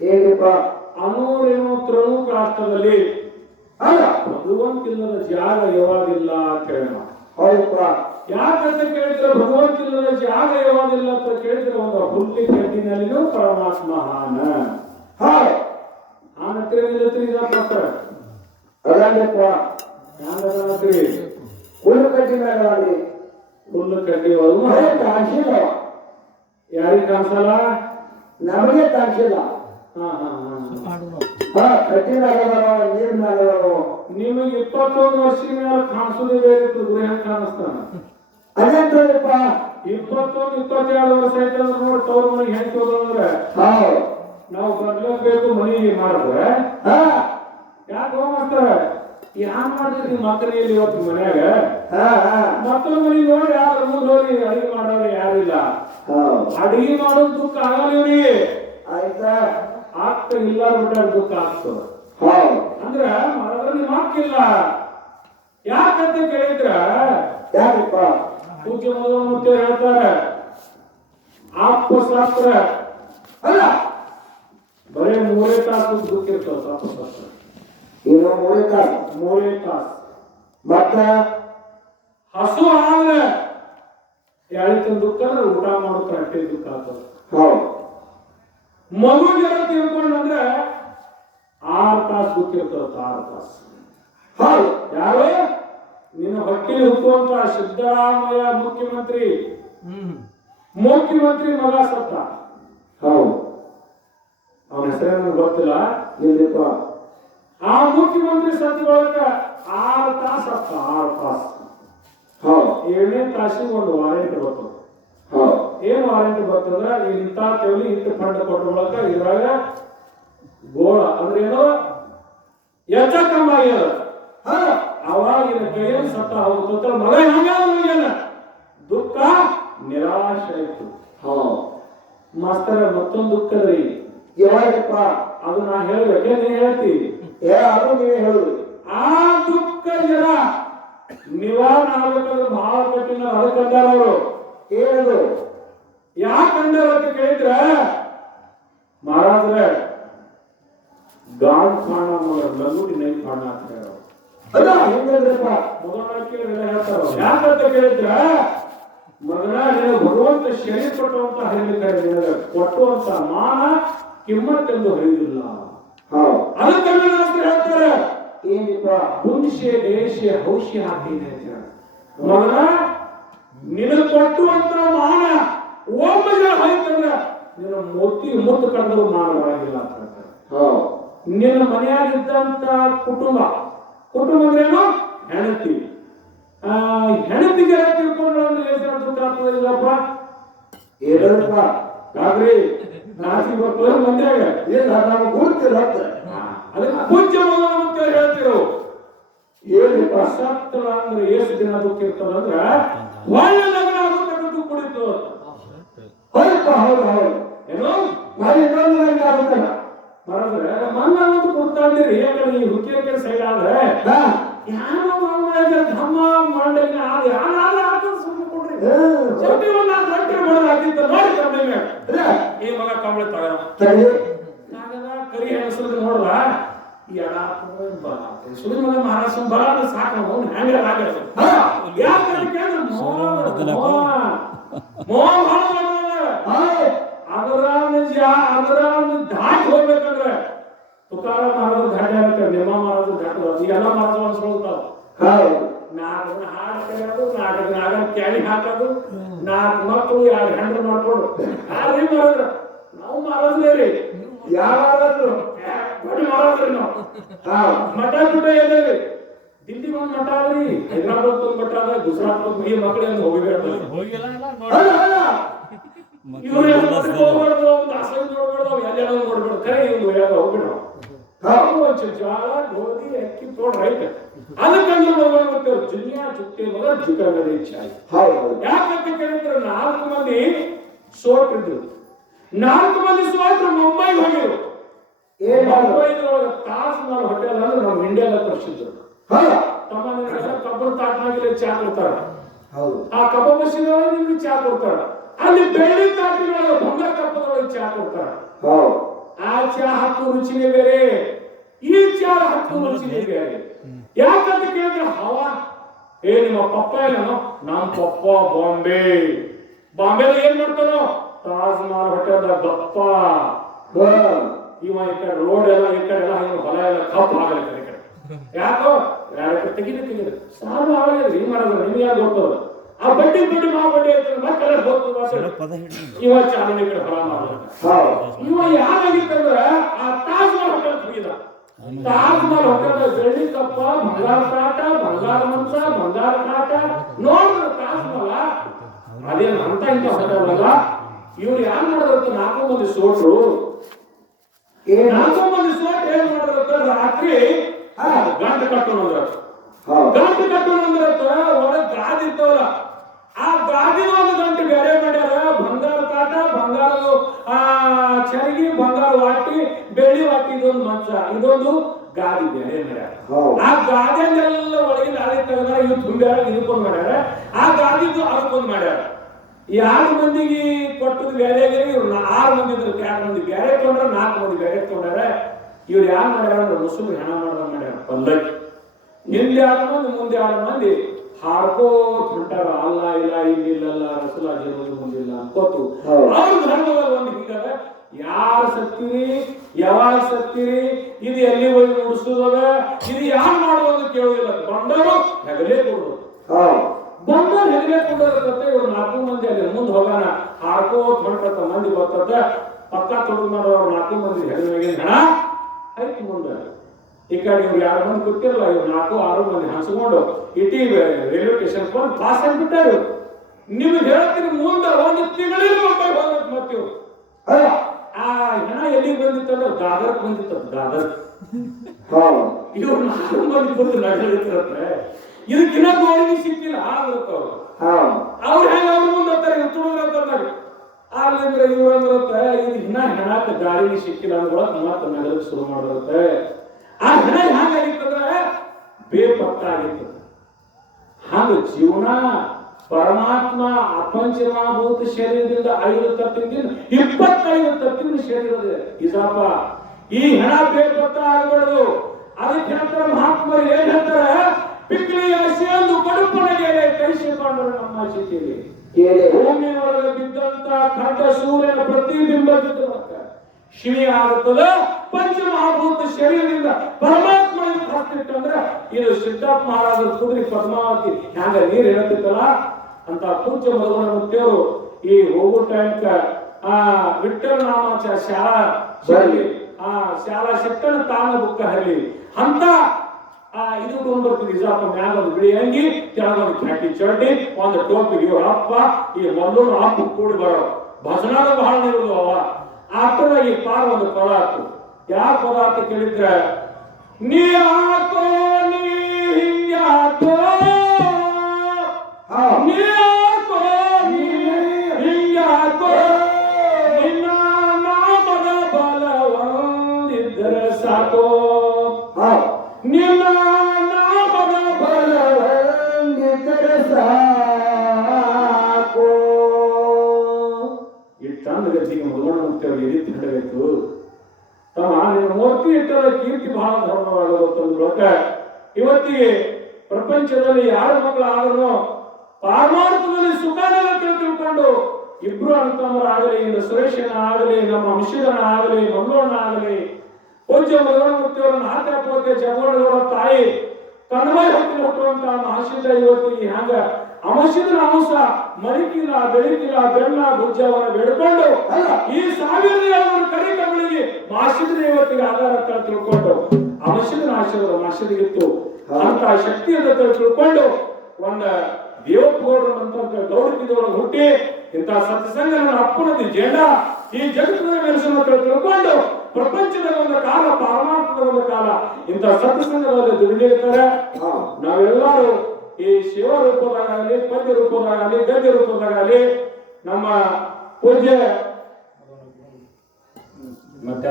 ಏನಿಪ್ಪ ಅನೂರೇನೋತ್ರನೂ ರಾಷ್ಟ್ರದಲ್ಲಿ ಅಲ್ಲ ಭಗವಂತಿಲ್ಲದ ಜಾಗ ಯಾವಾಗಿಲ್ಲ ಅಂತ ಹೇಳೋಣ ಹೌದಪ್ಪ. ಯಾಕಂತ ಕೇಳಿದ್ರೆ ಭಗವಂತಿಲ್ಲದ ಜಾಗ ಯಾವಾಗಿಲ್ಲ ಅಂತ ಕೇಳಿದ್ರೆ ಒಂದು ಹುಲ್ಲಿ ಕಟ್ಟಿನಲ್ಲಿನೂ ಪರಮಾತ್ಮ ಹಾನ. ಹಾನ ತಿರುಗಿಲ್ಲತ್ರಿ ಇದ ಮಾತ್ರ ಅದಂಗಪ್ಪ ಹ್ಯಾಂಗದ್ರಿ ಹುಲ್ಲು ಕಟ್ಟಿ ಮೇಲೆ ಮಾಡಿ ಹುಲ್ಲು ಕಡ್ಡಿ ಒಳಗೂ ಕಾಣಿಸಿಲ್ಲ. ಯಾರಿಗೆ ಕಾಣಿಸಲ್ಲ? ನಮಗೆ ಕಾಣಿಸಿಲ್ಲ. ನಿಮಗೆ ಇಪ್ಪತ್ತೊಂದು ವರ್ಷದ ಮೇಲೆ ಕಾಣಿಸೋದೇ ಬೇರೆ ಗುರು ಹೆಂಗ್ ಕಾಣಿಸ್ತಾನ ಅದೇಂತಪ್ಪ ಇಪ್ಪತ್ತೊಂದು ಇಪ್ಪತ್ತೆರಡು ವರ್ಷ ಆಯ್ತು ಅಂದ್ರೆ ನೋಡಿ ತವ್ರ ಮನೆಗೆ ಹೆಂಗ್ ಹೌದು. ನಾವು ಬರ್ಲೇಬೇಕು ಮನಿ ಮಾಡಿದ್ರೆ. ಹಾ. ಯಾಕೆ ಹೋಗ್ತಾರ ಯಾನ್ ಮಾಡಿದ್ರಿ ಮಕ್ಕಳಿಯಲ್ಲಿ ಇವತ್ತು ಮನ್ಯಾಗ? ಮಕ್ಕಳ ಮನಿ ನೋಡಿ ಯಾರು ಮುಂದೆ ಹೋಗಿ ಅಡಿಗೆ ಮಾಡೋರು ಯಾರಿಲ್ಲ. ಅಡಿಗೆ ಮಾಡೋದು ದುಃಖ ಆಗಲ್ಲ ಇವ್ರಿಗೆ ಆಯ್ತಾ? ಆಗ್ತ ಇಲ್ಲ ಬಿಟ್ಟ ದುಃಖ ಆಗ್ತದ ಅಂದ್ರ ಮಾಡೋದ್ರಲ್ಲಿ ಮಾತಿಲ್ಲ ಯಾಕಂತ ಕೇಳಿದ್ರ ಯಾಕಪ್ಪ ಪೂಜ್ಯ ಮೊದಲ ಮುಖ್ಯ ಹೇಳ್ತಾರೆ ಆತ್ಮಶಾಸ್ತ್ರ. ಅಲ್ಲ ಬರೇ ಮೂರೇ ತಾಸು ದುಃಖ ಇರ್ತಾವ ತತ್ವಶಾಸ್ತ್ರ ಇನ್ನು ಮೂರೇ ತಾಸು? ಮೂರೇ ತಾಸು. ಮತ್ತ? ಹಸು ಆದ್ರೆ ಎಳಿತ ದುಃಖ ಅಂದ್ರೆ ಊಟ ಮಾಡೋ ಕರೆಕ್ಟೇ ದುಃಖ ಆಗ್ತದ. ಹೌದು. ಮಗು ಜನ ತಿಳ್ಕೊಂಡ್ರೆ ಆರು ತಾಸು ಗೊತ್ತಿರ್ತಾರ ಆರು ತಾಸು. ಹೌದು ಯಾರು? ನಿನ್ನ ಹೊಟ್ಟೆಲಿ ಹುಟ್ಟುವಂತ ಸಿದ್ದರಾಮಯ್ಯ ಮುಖ್ಯಮಂತ್ರಿ. ಮುಖ್ಯಮಂತ್ರಿ ಮಗ ಸತ್ತ. ಹೌದು. ಅವನ ಹೆಸರೇ ನನಗೆ ಗೊತ್ತಿಲ್ಲ. ಇಲ್ಲಿಪ್ಪ ಆ ಮುಖ್ಯಮಂತ್ರಿ ಸತ್ತ ಒಳಗ ಆರು ತಾಸು ಆರ್ ಆರು ತಾಸು. ಹೌದು. ಏಳನೇ ತಾಸಿಗೆ ಒಂದು ವಾರಂಟ್ ಬರ್ತದೆ. ಹೌದು. ಏನ್ ವಾರಂಟ್ ಬರ್ತಂದ್ರ ಇಂಥ ತೆವಲಿ ಇಂಥ ಫಂಡ್ ಕೊಟ್ಟ ಬಳಕ ಇದ್ರಾಗ ಗೋಳ ಅಂದ್ರೆ ಏನೋ ಎಚ್ಚ ಕಮ್ಮ ಆಗ್ಯದ ಅವಾಗಿನ ಕೈಯಲ್ಲಿ ಸತ್ತ ಹೋಗ್ತ ಮಗ ಹಂಗೇನ ದುಃಖ ನಿರಾಶ ಆಯ್ತು. ಹಾ. ಮಾಸ್ತರ ಮತ್ತೊಂದು ದುಃಖದ್ರಿ ಯಾವಾಗಪ್ಪ ಅದು ನಾ ಹೇಳ್ಬೇಕೆ. ನೀ ಹೇಳ್ತಿ? ಏ ಅದು ನೀವೇ ಹೇಳುದು. ಆ ದುಃಖ ಜನ ನಿವಾರಣೆ ಆಗ್ಬೇಕಂದ್ರೆ ಬಹಳ ಕಠಿಣ ಅದಕ್ಕೆ ಅಂದಾರ ಅವರು. ಏನು ಯಾಕೆ ಅಂದಾರ ಅಂತ ಕೇಳಿದ್ರ ಮಹಾರಾಜ್ರೆ ಗಾಡ್ ಕಾಣ ಲಂಗುಟಿ ನೈ ಕಾಣ ಅಂತ ಹೇಳೋರು ಅಲ್ಲ ಹೆಂಗಂದ್ರಪ್ಪ? ಮೊದಲ ಕೇಳಿದ್ರೆ ಹೇಳ್ತಾರ. ಯಾಕಂತ ಕೇಳಿದ್ರ ಭಗವಂತ ಶರೀರ ಕೊಟ್ಟುವಂತ ನಿನಗೆ ಕೊಟ್ಟುವಂತ ಮಾನ ಹರಿಯುವುದಿಲ್ಲ. ಹೌದು. ಅದಕ್ಕೆ ಹೇಳ್ತಾರೆ. ಏನಿಪ್ಪ? ಹುಂಶೆ ದೇಶ ಹೌಶಿ ಹಾಕಿದೆ ಅಂತ ಹೇಳಿ. ಮಗನ ನಿನಗೆ ಕೊಟ್ಟುವಂತ ಮಾನ ಒಮ್ಮೆ ಜನ ನಿನ್ನ ಮೂರ್ತಿ ಮುತ್ತು ಕಂಡರೂ ಮಾನವಾಗಿಲ್ಲ ಅಂತ ಹೇಳ್ತಾರೆ. ನಿನ್ನ ಮನೆಯಾಗಿದ್ದಂತ ಕುಟುಂಬ. ಕುಟುಂಬ ಅಂದ್ರೇನು ಹೆಣತಿ ಆ ಹೆಣತಿಗೆ ತಿಳ್ಕೊಂಡು ಎಷ್ಟು ದುಃಖ ಆಗ್ತದಿಲ್ಲಪ್ಪ ಏನಪ್ಪ ಕಾಗ್ರಿ ನಾಸಿ ಮಕ್ಕಳು ಮಂದ್ಯಾಗ ಏನ್ ನಮ್ಗೆ ಗೊತ್ತಿಲ್ಲ ಅದಕ್ಕೆ ಪೂಜ್ಯ ಮಗನ ಅಂತ ಹೇಳ್ತಿರು. ಏನು ಸತ್ರ ಅಂದ್ರೆ ಎಷ್ಟು ದಿನ ದುಃಖ ಇರ್ತದಂದ್ರ ಒಳ್ಳೆ ಲಗ್ನ ಆಗುತ್ತಕ್ಕ ದುಃಖ ಕುಡಿತು ಹೌದಪ್ಪ ಹೌದು ಹೌದು ಏನು ನಾನು ಇನ್ನೊಂದು ಲಗ್ನ ಆಗುತ್ತಲ್ಲ ಬರದ್ರೆ ಮನ್ನ ಒಂದು ಕೊಡ್ತಾ ಇದ್ದೀರಿ ಯಾಕಂದ್ರೆ ಈ ಹುಟ್ಟಿಗೆ ಸೈಡ್ ಆದ್ರೆ ಹಾ ಯಾರೋ ಮಾಡ್ದಾಗ ಧಮ್ಮ ಮಾಡಲಿಲ್ಲ ಅದು ಯಾರು ಹಾಕೋದು ಚಟ್ಟಿ ಒಂದು ನಾಲ್ಕು ಗಂಟೆ ಮಾಡೋದು ಹಾಕಿದ್ದ ನೋಡಿ ಕಂಬಳಿ ಈ ಮಗ ಕಂಬಳಿ ತಗೋ. ತಡಿ ನಾಗದ ಕರಿ ಹೆಸರು ನೋಡ್ರ? ಈ ಬರ ಸುಳಿ ಮಗ ಮಹಾರಾಷ್ಟ್ರ ಬರ ಸಾಕು. ಅವ್ನು ಹೆಂಗ ಆಗಲ್ಲ. ಯಾಕಂತ ಕೇಳಿದ್ರೆ ಮೋಹ ದಾಟಿ ಹೋಗ್ಬೇಕಂದ್ರೆ ದಾಟಿ ಆಗುತ್ತೆ ನಿಮ್ಮ ದಾಟಿ ಎಲ್ಲ ಮಹಾರಾಜ ಅನ್ಸ್ಕೊಳ್ತಾವ ಹೌದು. ನಾಲ್ಕು ಹಾಡು ಕರೆಯೋದು ನಾಲ್ಕು ನಾಲ್ಕು ಕ್ಯಾಳಿ ಹಾಕೋದು ನಾಲ್ಕು ಮಕ್ಕಳು ಎರಡು ಹೆಂಡ್ರು ಮಾಡ್ಕೊಂಡು. ಯಾರೀ ಮಹಾರಾಜ ನಾವು ಮಹಾರಾಜರೇ ರೀ. ಯಾವಾಗಾದ್ರು ದೊಡ್ಡ ಮಹಾರಾಜರಿ ನಾವು. ಮಠ ಬಿಟ್ಟ ಎಲ್ಲರಿ ದಿಲ್ಲಿಗೆ ಒಂದು ಮಠ ಅದ್ರಿ ಹೈದರಾಬಾದ್ ಒಂದು ಮಠ ಅದ ಗುಜರಾತ್ ಒಂದು ಈ ಎಂದು ಹೋಗಿಬೇಡ ಇವ್ರು ಹೋಗ್ಬಾರ್ದು ಒಂದು ಆಸನ ನೋಡ್ಬಾರ್ದು ಎಲ್ಲ ನೋಡ್ಬಾರ್ದು ಕರೆ ಇವ್ನು ಎಲ್ಲ ಹೋಗ್ಬಿಡ ಒಂದು ಜ್ವಾಳ ಗೋಧಿ ಅಕ್ಕಿ ತೋಡ್ ರೈಟ್ ಅದಕ್ಕಂದ್ರೆ ಮಗಳು ಮತ್ತೆ ದುನಿಯಾ ಚುಕ್ಕೆ ಮಗ ಜುಕಾಗದ ಇಚ್ಛೆ ಆಯ್ತು ಹೌದು ಹೌದು ಯಾಕಂತ ಕೇಳಿದ್ರೆ ನಾಲ್ಕು ಮಂದಿ ಸೋಟಿದ್ರು ನಾಲ್ಕು ಮಂದಿ ಸೋಟ್ರು ಮುಂಬೈಗೆ ಹೋಗಿರು ಏನ್ ಮಾಡೋದು ಮುಂಬೈದೊಳಗೆ ತಾಜ್ ಮಹಲ್ ಹೋಟೆಲ್ ಅಂದ್ರೆ ನಮ್ಮ ಇಂಡಿಯಾದ ಪ್ರಸಿದ್ಧ ಹೌದು ತಮ್ಮ ನಿಮ್ಗೆಲ್ಲ ಕಬ್ಬನ ತಾಟ್ನಾಗಿಲ್ಲ ಚಾ ಕೊಡ್ತಾರ ಹೌದು ಆ ಕಬ್ಬ ಮಸೀದೊಳಗೆ ನಿಮ್ಗೆ ಚಾ ಕೊಡ್ತಾರ ಅಲ್ಲಿ ಬೆಳ್ಳಿ ತಾಟಿನೊಳಗೆ ಬಂಗಾರ ಕಪ್ಪದೊಳಗೆ ಚಾ ಕೊಡ್ತಾರ ಹೌದು ಆ ಚಾ ಹತ್ತು ರುಚಿನೇ ಬೇರೆ ಈ ಚಾ ಹತ್ತು ರುಚಿನೇ ಬೇರೆ ಯಾಕಂತ ಕೇಳಿದ್ರೆ ಹವಾ? ಏ ನಿಮ್ಮ ಪಪ್ಪ ಏನೋ ನಮ್ಮ ಪಪ್ಪ ಬಾಂಬೆ. ಬಾಂಬೆ ಏನ್ ಮಾಡ್ತಾನೋ? ತಾಜ್ ಮಹಲ್ ಹೋಟೆಲ್ ಗಪ್ಪ ಇವ ಈ ಕಡೆ ರೋಡ್ ಎಲ್ಲ ಈ ಕಡೆ ಎಲ್ಲ ಹಿಂಗೆ ಹೊಲ ಎಲ್ಲ ಕಪ್ಪು ಆಗಲ್ಲ ಈ ಕಡೆ. ಯಾಕೋ? ಯಾರ ತೆಗಿದ ತೆಗಿದ ಸಾಲು ಆಗಲ್ಲ ಏನ್ ಮಾಡೋದು ನಿಮ್ಗೆ ಯಾರು ಗೊತ್ತದ? ಆ ಬಡ್ಡಿ ಬಡ್ಡಿ ಮಾ ಬಡ್ಡಿ ಗೊತ್ತು ಪದ ಹಿಡಿದು ಇವ ಚಾಲನೆ ಕಡೆ ಹೊರ ಮಾಡೋದು ಇವ ಯಾರಾಗಿತ್ತಂದ್ರ ಆ ತಾಜ್ ಮಹಲ್ ಹೋಟೆಲ್ ಹೋಗಿದ ತಾಜ್ ಮಹಲ್ ಹೋಟೆಲ್ ಬೆಳ್ಳಿ ಕಪ್ಪ ಬಂಗಾರ ಕಾಟ ಬಂಗಾರ ಮಂಚ ಬಂಗಾರ ಕಾಟ ನೋಡಿದ್ರು ಮಹಲ್ ಅದೇನು ಅಂತ ಇಂತ ಹೋಟೆಲ್ ಅಲ್ಲ ಇವ್ರು ಯಾರು ಮಾಡಿದ್ರು ನಾಲ್ಕು ಮಂದಿ ಸೋಟ್ರು. ಏನ್? ನಾಲ್ಕು ಮಂದಿ ಸೋಟ್ ಏನ್ ಮಾಡಿದ್ರು ರಾತ್ರಿ ಗಂಟ ಗಂಟು ಕಟ್ಟೋಣ ಗಂಟು ಕಟ್ಟೋಣ ಒಳಗ್ ಗಾದಿ ಇರ್ತವಲ್ಲ ಆ ಗಾದಿನ ಒಂದು ಗಂಟೆ ಬೇರೆ ಮಾಡ್ಯಾರ. ಬಂಗಾರ ಕಾಟ ಬಂಗಾರದ ಆ ಚರಗಿ ಬಂಗಾರ ವಾಟಿ ಬೆಳ್ಳಿ ವಾಟಿ ಇದೊಂದು ಮಂಚ. ಇದೊಂದು ಗಾದಿ ಬೇರೆ ಆ ಗಾದಿಯನ್ನೆಲ್ಲ ಒಳಗಿನ ನಾಳೆ ತೆಗೆದಾರ ಇವ್ ತುಂಬ್ಯಾರ ಇದಕ್ಕೊಂದು ಮಾಡ್ಯಾರ. ಆ ಗಾದಿದ್ದು ಅದಕ್ಕೊಂದು ಮಾಡ್ಯಾರ. ಯಾರು ಮಂದಿಗೆ ಕೊಟ್ಟದ ಬೇರೆ ಇವ್ರು ಆರು ಮಂದಿ ಇದ್ರು ಎರಡು ಮಂದಿ ಬೇರೆ ತೊಗೊಂಡ್ರ ನಾಲ್ಕು ಮಂದಿ ಬೇರೆ ತೊಗೊಂಡಾರ ಇವ್ರು ಯಾರು ಮಾಡ್ಯಾರ ಅಂದ್ರೆ ಮುಸುಲು ಹೆಣ ಮಾಡ್ದಂಗ್ ಮಾಡ್ಯಾರ. ಪಲ್ಲಕ್ಕಿ. ಹಿಂದೆ ಆರು ಮಂದಿ ಮುಂದೆ ಆರು ಮಂದಿ. ಹಾಡ್ಕೋತ್ ಹೊಂಟಾರ ಅಲ್ಲ ಇಲ್ಲ ಇಲ್ಲಿಲ್ಲ ರಸಲ ಜೀವನದ ಮುಂದಿಲ್ಲ ಅನ್ಕೋತು. ಅವ್ರ ಧರ್ಮದ ಒಂದು ಹಿಂಗದ ಯಾರು ಸತ್ತೀರಿ? ಯಾವಾಗ ಸತ್ತೀರಿ? ಇದು ಎಲ್ಲಿ ಹೋಗಿ ನುಡಿಸೋದದ? ಇದು ಯಾರು ಮಾಡೋದು ಕೇಳೋದಿಲ್ಲ ಬಂದರು ಹೆಗಲೇ ಕೊಡೋದು ಹೌದು ಬಂದವ್ರು ಹೆಗಲೇ ಕೊಡೋದ್ರ ಕತೆ ಇವ್ರು ನಾಲ್ಕು ಮಂದಿ ಅಲ್ಲಿ. ಮುಂದೆ ಹೋಗೋಣ. ಹಾಕೋ ಹೊಂಟತ್ತ ಮಂದಿ ಬರ್ತದ. ಪಕ್ಕ ತೊಡಗು ಮಾಡೋರು ನಾಲ್ಕು ಮಂದಿ. ಹೆಗಲಿಗೆ ಹಣ ಆಯ್ತು ಮುಂದೆ. ಈ ಕಡೆ ಇವ್ರು ಯಾರು ಮಂದಿ ಗೊತ್ತಿರಲ್ಲ ಇವ್ರು ನಾಲ್ಕು ಆರು ಮಂದಿ ಹಂಚ್ಕೊಂಡು ಇಟಿ ರೈಲ್ವೆ ಸ್ಟೇಷನ್ ಬಂದು ಪಾಸ್ ಆಗಿಬಿಟ್ಟಾರು ನಿಮ್ಗೆ ಹೇಳ್ತೀನಿ ಮುಂದೆ ಒಂದು ತಿಂಗಳಿಗೆ ಮತ್ತೆ ಹೋಗ್ಬೇಕು ಅಲ್ಲ ಆ ಹೆಣ ಎಲ್ಲಿಗೆ ಬಂದಿತ್ತಲ್ಲ ದಾದರ್ಕ್ ಬಂದಿತ್ತು ದಾದರ್. ಇವ್ರು ನಾಲ್ಕು ಮಂದಿ ಬಂದು ನಡೆದಿರ್ತಾರೆ ಇದಕ್ಕಿನ್ನ ಗೋಳಿಗೆ ಸಿಕ್ಕಿಲ್ಲ ಆಗುತ್ತೆ ಅವ್ರು. ಹೆಂಗ ಅವ್ರ ಮುಂದೆ ಇವ್ರು ತುಳಿದ್ರಂತಾರೆ ಅಲ್ಲಿಂದ್ರೆ ಇವ್ರು ಅಂದ್ರತ್ತೆ ಇದು ಹಿನ್ನ ಹೆಣಕ್ಕೆ ಗಾಳಿಗೆ ಸಿಕ್ಕಿಲ್ಲ ಅಂದ್ರೆ ಮತ್ತೆ ನಗರಕ್ಕೆ ಶುರು ಮಾಡಿರುತ್ತೆ ಆ ಹೆಣ ಹೆಂಗಾಗಿತ್ತಂದ್ರೆ ಬೇಪತ್ತಾಗಿತ್ತು. ಹಾಗೆ ಜೀವನ ಪರಮಾತ್ಮ ಅಪಂಚನಾಭೂತ ಶರೀರದಿಂದ ಐದು ತತ್ತಿನ ಇಪ್ಪತ್ತೈದು ತತ್ತಿನ ಶರೀರದ ಇದಪ್ಪ ಈ ಹೆಣ ಬೇಪತ್ತ ಆಗಬಾರ್ದು. ಅದಕ್ಕೆ ಮಹಾತ್ಮ ಮಹಾತ್ಮರು ಏನ್ ಹೇಳ್ತಾರೆ? ಪಿಕ್ಲಿಯ ಸೇಂದು ಕಡುಪಣೆಗೆ ಕೈಸಿಕೊಂಡರು ನಮ್ಮ ಸ್ಥಿತಿಯಲ್ಲಿ ಭೂಮಿ ಒಳಗೆ ಬಿದ್ದಂತ ಖಂಡ ಸೂರ್ಯನ ಪ್ರತಿಬಿಂಬ ಶಿವಿ ಆಗುತ್ತದೆ? ಪಂಚಮಹಾಭೂತ ಶರೀರದಿಂದ ಪರಮಾತ್ಮ ಹಾಕ್ತಿತ್ತಂದ್ರೆ ಇದು ಸಿದ್ಧಾರ್ಥ ಮಹಾರಾಜರ ಕುದುರೆ ಪದ್ಮಾವತಿ. ಹ್ಯಾಂಗ ನೀರ್ ಹೇಳ್ತಿತ್ತಲ್ಲ? ಅಂತ ಪೂಜ್ಯ ಮಧುವನ ಮುತ್ಯರು ಈ ಹೋಗೋ ಟೈಮ್ಕ ಆ ವಿಠ್ಠಲ ನಾಮಾಚ ಶಾಲಾ ಬರಲಿ ಆ ಶಾಲಾ ಶಿಕ್ಷಣ ತಾನ ಬುಕ್ಕ ಹರಲಿ ಅಂತ ಆ ಇದು ಬಂದ್ಬರ್ತದೆ ಬರ್ತೀನಿ ಮ್ಯಾಲ ಒಂದು ಬಿಳಿ ಅಂಗಿ ಕೆಳಗ ಒಂದು ಖ್ಯಾಟಿ ಚಡ್ಡಿ ಒಂದು ಟೋಪಿಗೆ ಇವ್ರ ಅಪ್ಪ ಈ ಮೊದಲು ಅಪ್ಪ ಕೂಡಿ ಬರೋ. ಭಜನಾದ ಬಹಳ ಇರುದು ಅವ. ಆತನ ಈ ಪಾರ ಒಂದು ಪದಾರ್ಥ. ಯಾವ ಪದಾರ್ಥ ಕೇಳಿದ್ರೆ ನೀ ಯಾಕೋ ನೀ ಹಿಂಗ್ಯಾಕೋ ನೀ ಗತಿಗೆ ಮದುವಣ ಮುಕ್ತೇವೆ ಈ ರೀತಿ ಹೇಳಬೇಕು. ತಮ್ಮ ನಿನ್ನ ಮೂರ್ತಿ ಇಟ್ಟದ ಕೀರ್ತಿ ಬಹಳ ಬಳಕ. ಇವತ್ತಿಗೆ ಪ್ರಪಂಚದಲ್ಲಿ ಯಾರ ಮಕ್ಕಳು ಆದ್ರೂ ಪಾರಮಾರ್ಥದಲ್ಲಿ ಸುಖನೆಲ್ಲ ತಿಳ್ಕೊಂಡು ಇಬ್ರು ಅಣ್ತಮ್ಮರಾಗಲಿ ಇಂದ ಸುರೇಶನ ಆಗಲಿ, ನಮ್ಮ ಅಂಶದನ ಆಗಲಿ ಮಲ್ಲೋಣ ಆಗಲಿ ಪೂಜ್ಯ ಮದುವಣ ಮುಕ್ತಿಯವರನ್ನ ಹಾಕ ಪೋತೆ ಜಗೋಡಗೌಡ ತಾಯಿ ಕಣ್ಮೈ ಹೊತ್ತಿ ಹುಟ್ಟುವಂತಹ ಮಹರ್ಷಿದ ಇವತ್ತಿಗೆ ಹ್ಯಾಂಗ ಅಮರ್ಷಿದ ಅಂಶ ಮರಿಕಿಲ್ಲ ಬೆಳಕಿಲ್ಲ ಬೆಲ್ಲ ಭುಜವನ್ನ ಬೇಡ್ಕೊಂಡು ಈ ಸಾವಿರ ಏಳ್ನೂರು ಕರಿ ಕಗಳಿಗೆ ಮಾಸಿದ ಇವತ್ತಿಗೆ ಆಧಾರ ಅಂತ ತಿಳ್ಕೊಂಡು ಅಮರ್ಷಿದ ಆಶೀರ್ವಾದ ಮಾಸಿದಿಗಿತ್ತು ಅಂತ ಶಕ್ತಿ ಅಂತ ತಿಳ್ಕೊಂಡು ಒಂದ ದೇವಪುರ ಅಂತ ಗೌರವಿದೊಳಗೆ ಹುಟ್ಟಿ ಇಂಥ ಸತ್ಸಂಗ ನನ್ನ ಅಪ್ಪನದಿ ಜೇಡ ಈ ಜಗತ್ತಿನ ಮೆಲಸನ್ನು ತಿಳ್ಕೊಂಡು ಪ್ರಪಂಚದ ಒಂದು ಕಾಲ ಪರಮಾತ್ಮದ ಒಂದು ಕಾಲ ಇಂಥ ಸತ್ಸಂಗದಲ್ಲಿ ದುಡಿದಿರ್ತಾರೆ ನಾವೆಲ್ಲರೂ ಈ ಶಿವ ರೂಪದಾಗಲಿ ಪದ್ಯ ರೂಪದಾಗಲಿ ಗದ್ಯ ರೂಪದಾಗಲಿ ನಮ್ಮ ಪೂಜ್ಯ ಮತ್ತೆ